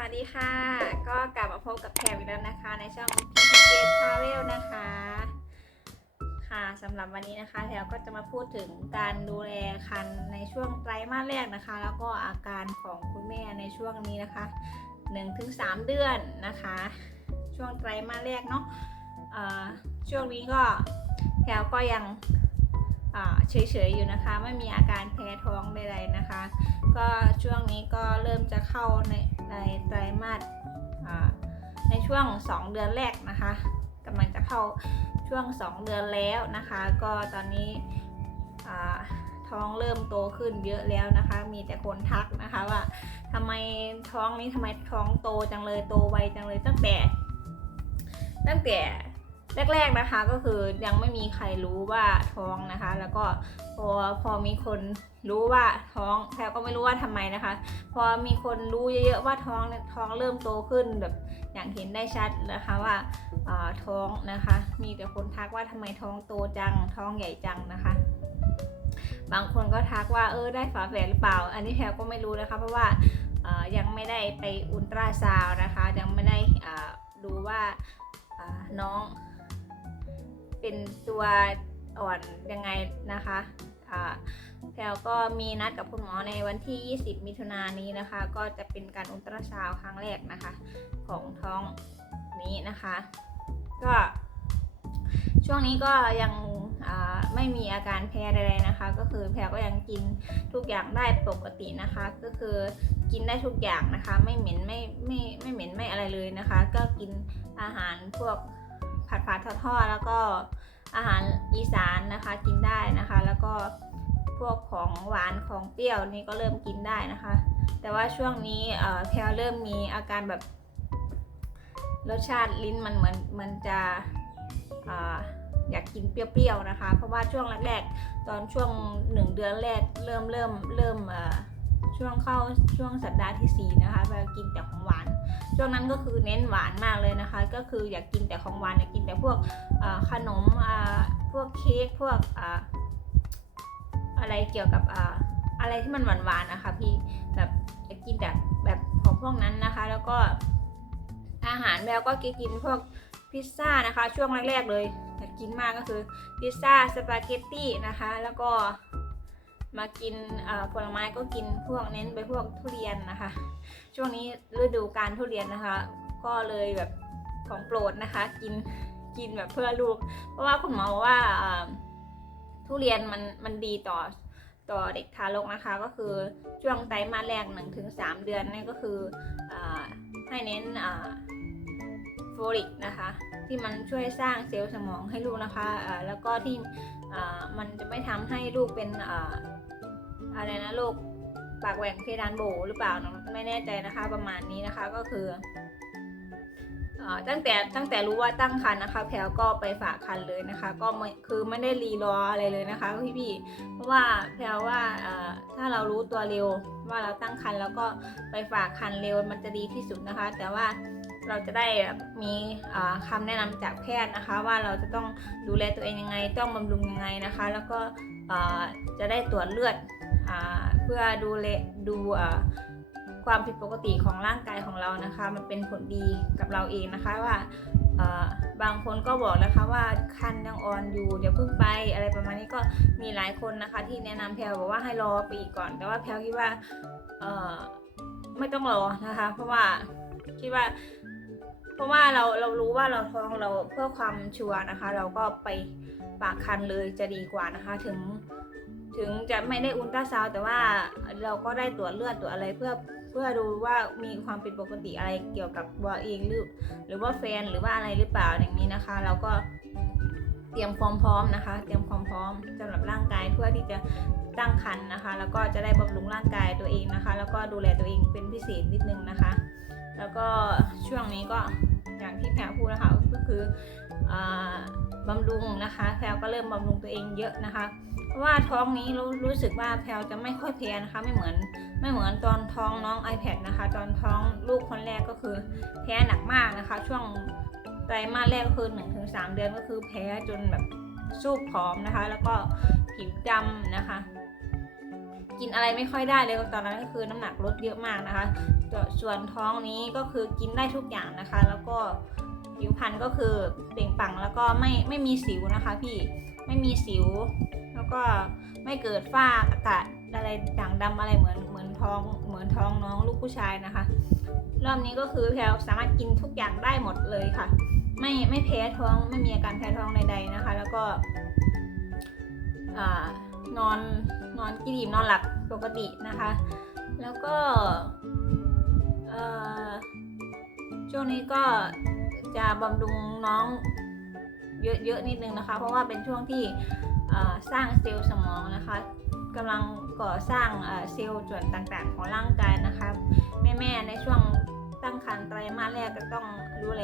วัสดีค่ะ ก็กลับมาพบกับแพรอีกแล้วนะคะ ในช่องพีเกทราเวลนะคะ ค่ะสำหรับวันนี้นะคะแพรก็จะมาพูดถึงการดูแลคันในช่วงไตรมาสแรกนะคะ แล้วก็อาการของคุณแม่ในช่วงนี้นะคะ 1-3 เดือนนะคะ ช่วงไตรมาสแรกเนาะอ่าช่วงนี้ก็แพรก็ยัง เฉยๆอยู่นะคะ ไม่มีอาการแพ้ท้องใดๆนะคะ ก็ช่วงนี้ก็เริ่มจะเข้าในในไตรมาสในช่วง 2 เดือนแรกนะคะกำลังจะเข้าช่วง 2 เดือนแล้วนะคะ ก็ตอนนี้ท้องเริ่มโตขึ้นเยอะแล้วนะคะ มีแต่คนทักนะคะว่าทำไมท้องนี้ทำไมท้องโตจังเลยโตไวจังเลยตั้งแต่ ตั้งแต่ แรกๆนะคะก็คือยังไม่มีใครรู้ว่าท้องนะคะ แล้วก็พอพอมีคนรู้ว่าท้องแพรก็ไม่รู้ว่าทำไมนะคะ พอมีคนรู้เยอะๆว่าท้องท้องเริ่มโตขึ้นแบบอย่างเห็นได้ชัดนะคะว่าอ่าท้องนะคะ มีแต่คนทักว่าทำไมท้องโตจังท้องใหญ่จังนะคะบางคนก็ทักว่าเออได้ฝาแฝดหรือเปล่า อันนี้แพรก็ไม่รู้นะคะ เพราะว่ายังไม่ได้ไปอุลตราซาวนะคะ ยังไม่ได้อ่าดูว่าน้อง เป็นตัวอ่อนยังไงนะคะแพลก็มีนัดกับคุณหมอในวันที่ 20 มิถุนายนนี้นะคะ ก็จะเป็นการอุลตราซาวด์ครั้งแรกนะคะ ของท้องนี้นะคะ ก็ช่วงนี้ก็ยังไม่มีอาการแพ้ใดๆนะคะ ก็คือแพลก็ยังกินทุกอย่างได้ปกตินะคะ ก็คือกินได้ทุกอย่างนะคะ ไม่เหม็นไม่ไม่ไม่เหม็นไม่อะไรเลยนะคะ ก็กินอาหารพวก ผัดผัดทอดๆแล้วก็อาหารอีสานนะคะกินได้นะคะ แล้วก็พวกของหวานของเปรี้ยวนี่ก็เริ่มกินได้นะคะ แต่ว่าช่วงนี้เออแพลเริ่มมีอาการแบบ รสชาติลิ้นมันเหมือนมันจะอยากกินเปรี้ยวๆนะคะ เพราะว่าช่วงแรกๆตอนช่วงหนึ่งเดือนแรกเริ่มเริ่มเริ่มเช่วงเข้าช่วงสัปดาห์ที่สี่นะคะแพลกินแต่ของหวาน ช่วงนั้นก็คือเน้นหวานมากเลยนะคะ ก็คืออยากกินแต่ของหวานอยากกินแต่พวกขนมพวกเค้กพวกอะไรเกี่ยวกับอะไรที่มันหวานๆนะคะพี่แบบจะกินแบบแบบของพวกนั้นนะคะ แล้วก็อาหารแมวก็กินพวกพิซซ่านะคะ ช่วงแรกๆเลยอยากกินมากก็คือพิซซ่าสปาเกตตี้นะคะ แล้วก็ มากินผลไม้ก็กินพวกเน้นไปพวกทุเรียนนะคะ ช่วงนี้ฤดูการทุเรียนนะคะ ก็เลยแบบของโปรดนะคะ กินกินแบบเพื่อลูก เพราะว่าคุณหมอบอกว่าทุเรียนมันมันดีต่อต่อเด็กทารกนะคะ ก็คือช่วงไตรมาสแรกหนึ่งถึงสามเดือนนี่ก็คืออให้เน้นโฟลิกนะคะ ที่มันช่วยสร้างเซลล์สมองให้ลูกนะคะแล้วก็ที่มันจะไม่ทำให้ลูกเป็นออะไรนะโรคปากแหว่งเพดานโบหรือเปล่านะไม่แน่ใจนะคะประมาณนี้นะคะก็คืออตั้งแต่ตั้งแต่รู้ว่าตั้งครรภ์นะคะแพลก็ไปฝากครรภ์เลยนะคะ ก็คือไม่ได้รีรออะไรเลยนะคะพี่พี่เพราะว่าแพลว่าถ้าเรารู้ตัวเร็วว่าเราตั้งครรภ์แล้วก็ไปฝากครรภ์เร็วมันจะดีที่สุดนะคะ แต่ว่า เราจะได้มีอ่าคำแนะนำจากแพทย์นะคะ ว่าเราจะต้องดูแลตัวเองยังไง ต้องบำรุงยังไงนะคะ แล้วก็จะได้ตรวจเลือดอเพื่อดูแลดูความผิดปกติของร่างกายของเรานะคะ มันเป็นผลดีกับเราเองนะคะว่าบางคนก็บอกนะคะว่าคันยังอ่อนอยู่อย่าเพิ่งไปอะไรประมาณนี้ก็มีหลายคนนะคะ ที่แนะนำแพลบอกว่าให้รอไปอีกก่อน แต่ว่าแพลคิดว่าไม่ต้องรอนะคะ เพราะว่าคิดว่า เพราะว่าเราเรารู้ว่าเราท้องเราเพื่อความชัวร์นะคะ เราก็ไปฝากคันเลยจะดีกว่านะคะ ถึงถึงจะไม่ได้อุลตราซาวแต่ว่าเราก็ได้ตรวจเลือดตรวจอะไรเพื่อเพื่อดูว่ามีความผิดปกติอะไรเกี่ยวกับตัวเองหรือหรือว่าแฟนหรือว่าอะไรหรือเปล่าอย่างนี้นะคะ เราก็เตรียมความพร้อมนะคะ เตรียมความพร้อมสำหรับร่างกายเพื่อที่จะ ตั้งครรภ์นะคะ แล้วก็จะได้บำรุงร่างกายตัวเองนะคะ แล้วก็ดูแลตัวเองเป็นพิเศษนิดนึงนะคะ แล้วก็ช่วงนี้ก็อย่างที่แพรพูดนะคะก็คืออ่าบำรุงนะคะ แพรก็เริ่มบำรุงตัวเองเยอะนะคะ เพราะว่าท้องนี้รู้รู้สึกว่าแพลจะไม่ค่อยแพ้นะคะ ไม่เหมือนไม่เหมือนตอนท้องน้อง iPad นะคะ ตอนท้องลูกคนแรกก็คือแพ้หนักมากนะคะ ช่วงไตรมาสแรกก็คือ1-3ถึงเดือนก็คือแพ้จนแบบสู้ผอมนะคะ แล้วก็ผิวดำนะคะ กินอะไรไม่ค่อยได้เลยตอนนั้นก็คือน้ำหนักลดเยอะมากนะคะส่วนส่วนท้องนี้ก็คือกินได้ทุกอย่างนะคะ แล้วก็ผิวพรรณก็คือเปล่งปลั่งแล้วก็ไม่ไม่มีสิวนะคะ พี่ไม่มีสิว แล้วก็ไม่เกิดฝ้าอากาศอะไรด่างดำอะไรเหมือนเหมือนท้องเหมือนท้องน้องลูกผู้ชายนะคะ รอบนี้ก็คือแพลวสามารถกินทุกอย่างได้หมดเลยค่ะ ไม่ไม่แพ้ท้องไม่มีอาการแพ้ท้องใดๆนะคะ แล้วก็อนอน นอนกินอิ่มนอนหลับปกตินะคะ แล้วก็ช่วงนี้ก็จะบำรุงน้องเยอะๆนิดนึงนะคะ เพราะว่าเป็นช่วงที่สร้างเซลล์สมองนะคะกำลังก่อสร้างเซลล์ส่วนต่างๆ ของร่างกายนะคะแม่ๆในช่วงตั้งครรภ์ไตรมาสแรกก็ต้องดูแล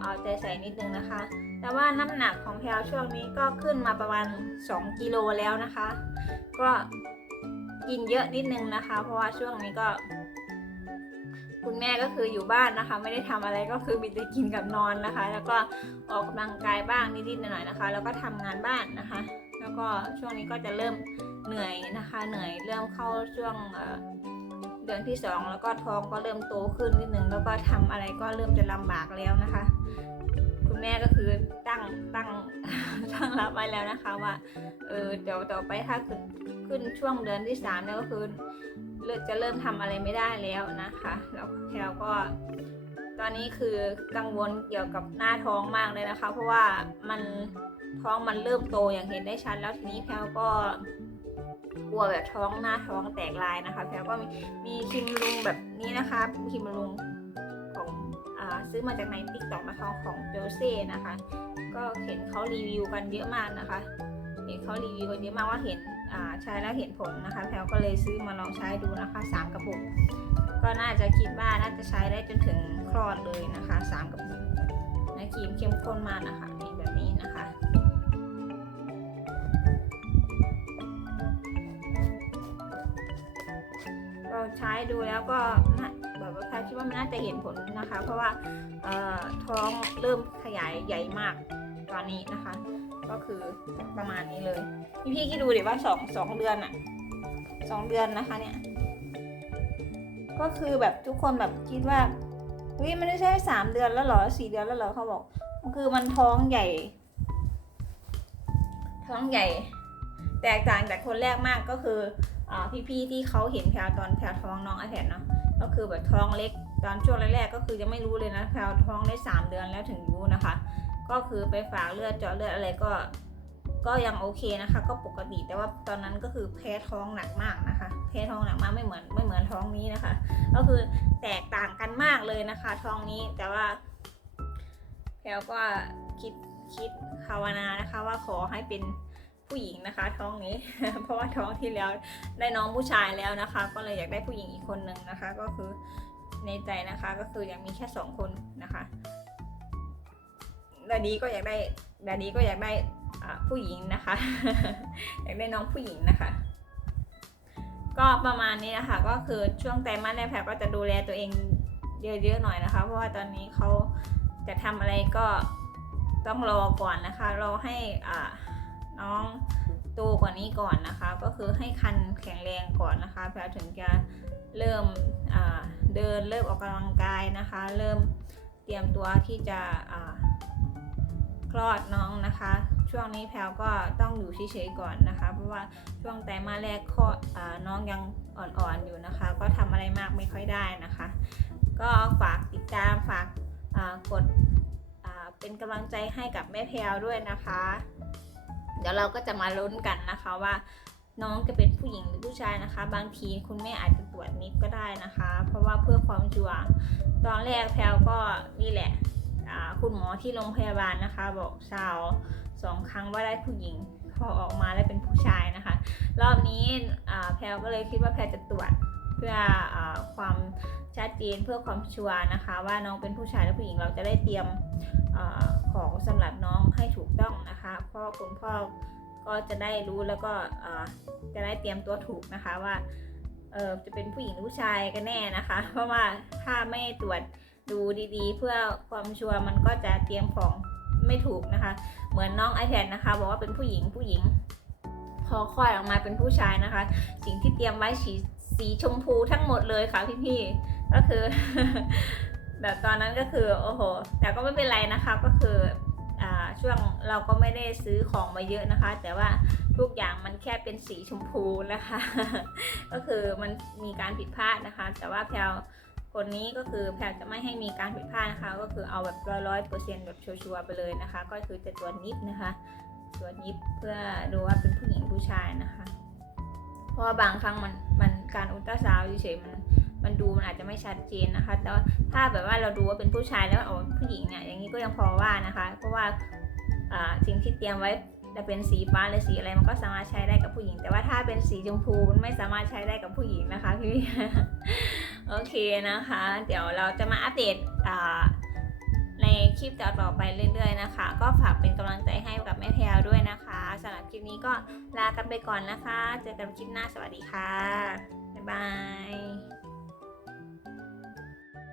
เอาใจใส่นิดนึงนะคะ แต่ว่าน้ำหนักของแพลวช่วงนี้ก็ขึ้นมาประมาณ 2 กิโลแล้วนะคะ ก็กินเยอะนิดนึงนะคะ เพราะว่าช่วงนี้ก็ คุณแม่ก็คืออยู่บ้านนะคะ ไม่ได้ทำอะไรก็คือมีแต่กินกับนอนนะคะ แล้วก็ออกกำลังกายบ้างนิดๆหน่อยๆนะคะ แล้วก็ทำงานบ้านนะคะ แล้วก็ช่วงนี้ก็จะเริ่มเหนื่อยนะคะ เหนื่อยเริ่มเข้าช่วงเอ่อเดือนที่สองแล้วก็ท้องก็เริ่มโตขึ้นนิดนึงแล้วก็ทำอะไรก็เริ่มจะลำบากแล้วนะคะ คุณแม่ก็คือตั้งตั้งตั้งรับไว้แล้วนะคะว่าเออเดี๋ยวต่อไปถ้าขึ้นขึ้นช่วงเดือนที่สามเนี่ยก็คือเริ่มจะเริ่มทำอะไรไม่ได้แล้วนะคะแล้วแพลก็ ตอนนี้คือกังวลเกี่ยวกับหน้าท้องมากเลยนะคะ เพราะว่ามันท้องมันเริ่มโตอย่างเห็นได้ชัดแล้วทีนี้แพลก็กลัวแบบท้องหน้าท้องแตกลายนะคะ แพลก็มีมีครีมบำรุงแบบนี้นะคะครีมบำรุง ซื้อมาจากในติ๊กต็อกนะคะของเจลเซ่นะคะ ก็เห็นเขารีวิวกันเยอะมากนะคะ เห็นเขารีวิวกันเยอะมากว่าเห็นใช้แล้วเห็นผลนะคะแพลวก็เลยซื้อมาลองใช้ดูนะคะสามกระปุก ก็น่าจะคิดว่าน่าจะใช้ได้จนถึงคลอดเลยนะคะสามกระปุกนะครีมเข้มข้นมากนะคะนี่แบบนี้นะคะ ใช้ดูแล้วก็แบบว่าแพทคิดว่ามันน่าจะเห็นผลนะคะ เพราะว่าท้องเริ่มขยายใหญ่มากตอนนี้นะคะ ก็คือประมาณนี้เลยพี่พี่คิดดูดิว่าสองสองเดือนอะสองเดือนนะคะเนี่ย ก็คือแบบทุกคนแบบคิดว่าเฮ้ยมันไม่ใช่สามเดือนแล้วหรอสี่เดือนแล้วหรอเขาบอกมันคือมันท้องใหญ่ ท้องใหญ่ แตกต่างจากคนแรกมากก็คือ พี่ๆที่เขาเห็นแพลวตอนแพลวท้องน้องไอแพดเนาะก็คือแบบท้องเล็กตอนช่วงแรกๆก็คือจะไม่รู้เลยนะแพลวท้องได้สามเดือนแล้วถึงรู้นะคะ ก็คือไปฝากเลือดเจาะเลือดอะไรก็ ก็ยังโอเคนะคะ ก็ปกติแต่ว่าตอนนั้นก็คือแพ้ท้องหนักมากนะคะแพ้ท้องหนักมากไม่เหมือนไม่เหมือนท้องนี้นะคะ ก็คือแตกต่างกันมากเลยนะคะ ท้องนี้แต่ว่าแพลก็คิดคิดภาวนานะคะ ว่าขอให้เป็น ผู้หญิงนะคะ ท้องนี้ เพราะว่าท้องที่แล้วได้น้องผู้ชายแล้วนะคะ ก็เลยอยากได้ผู้หญิงอีกคนนึงนะคะ ก็คือในใจนะคะก็คืออยากมีแค่สองคนนะคะดาดีก็อยากได้ดาดีก็อยากได้ผู้หญิงนะคะ อยากได้น้องผู้หญิงนะคะ ก็ประมาณนี้นะคะก็คือช่วงไตรมาสแรกแพรก็จะดูแลตัวเองเยอะๆหน่อยนะคะ เพราะว่าตอนนี้เขาจะทำอะไรก็ต้องรอก่อนนะคะรอให้อ่า น้องโตกว่านี้ก่อนนะคะ ก็คือให้คันแข็งแรงก่อนนะคะแพรถึงจะเริ่มเดินเริ่มออกกำลังกายนะคะ เริ่มเตรียมตัวที่จะคลอดน้องนะคะ ช่วงนี้แพลวก็ต้องอยู่เฉยๆก่อนนะคะ เพราะว่าช่วงไตรมาสแรกคลอดน้องยังอ่อนๆอยู่นะคะ ก็ทำอะไรมากไม่ค่อยได้นะคะ ก็ฝากติดตามฝากกดเป็นกำลังใจให้กับแม่แพลวด้วยนะคะ เดี๋ยวเราก็จะมาลุ้นกันนะคะว่าน้องจะเป็นผู้หญิงหรือผู้ชายนะคะ บางทีคุณแม่อาจจะตรวจนิดก็ได้นะคะ เพราะว่าเพื่อความชัวร์ตอนแรกแพลวก็นี่แหละคุณหมอที่โรงพยาบาลนะคะ บอกชาวสองครั้งว่าได้ผู้หญิงพอออกมาแล้วเป็นผู้ชายนะคะ รอบนี้แพลวก็เลยคิดว่าแพลจะตรวจ พื่ออความชัดเจนเพื่อความชัวร์นะคะ ว่าน้องเป็นผู้ชายหรือผู้หญิงเราจะได้เตรียมอของสำหรับน้องให้ถูกต้องนะคะเพราะว่าคุณพ่อก็จะได้รู้แล้วก็จะได้เตรียมตัวถูกนะคะว่าจะเป็นผู้หญิงหรือผู้ชายกันแน่นะคะ เพราะว่าถ้าไม่ตรวจดูดีๆ เพื่อความชัวร์มันก็จะเตรียมของไม่ถูกนะคะ เหมือนน้องไอแพดนะคะ บอกว่าเป็นผู้หญิงผู้หญิงพอคลอดออกมาเป็นผู้ชายนะคะ สิ่งที่เตรียมไว้สี สีชมพูทั้งหมดเลยค่ะพี่ๆก็คือ แบบตอนนั้นก็คือโอ้โห แต่ก็ไม่เป็นไรนะคะก็คืออ่าช่วงเราก็ไม่ได้ซื้อของมาเยอะนะคะ แต่ว่าทุกอย่างมันแค่เป็นสีชมพูนะคะ ก็คือมันมีการผิดพลาดนะคะ แต่ว่าแพลคนนี้ก็คือแพลจะไม่ให้มีการผิดพลาดนะคะ ก็คือเอาแบบร้อยร้อยเปอร์เซ็นต์แบบชัวร์ๆไปเลยนะคะ ก็คือจะตัวนิดนะคะตัวนิดเพื่อดูว่าเป็นผู้หญิงผู้ชายนะคะ เพราะบางครั้งมัน มันการอุลตราซาวด์เฉยๆมันมันดูมันอาจจะไม่ชัดเจนนะคะ แต่ว่าถ้าแบบว่าเราดูว่าเป็นผู้ชายแล้วเอาผู้หญิงเนี่ยอย่างนี้ก็ยังพอว่านะคะ เพราะว่าสิ่งที่เตรียมไว้จะเป็นสีฟ้าหรือสีอะไรมันก็สามารถใช้ได้กับผู้หญิง แต่ว่าถ้าเป็นสีชมพูมันไม่สามารถใช้ได้กับผู้หญิงนะคะพี่โอเคนะคะ เดี๋ยวเราจะมาอัปเดตอ่า คลิปต่อๆไปเรื่อย ๆ นะคะ ก็ฝากเป็นกำลังใจให้กับแม่แพลวด้วยนะคะสำหรับคลิปนี้ก็ลากันไปก่อนนะคะ เจอกันคลิปหน้าสวัสดีค่ะ บ๊ายบาย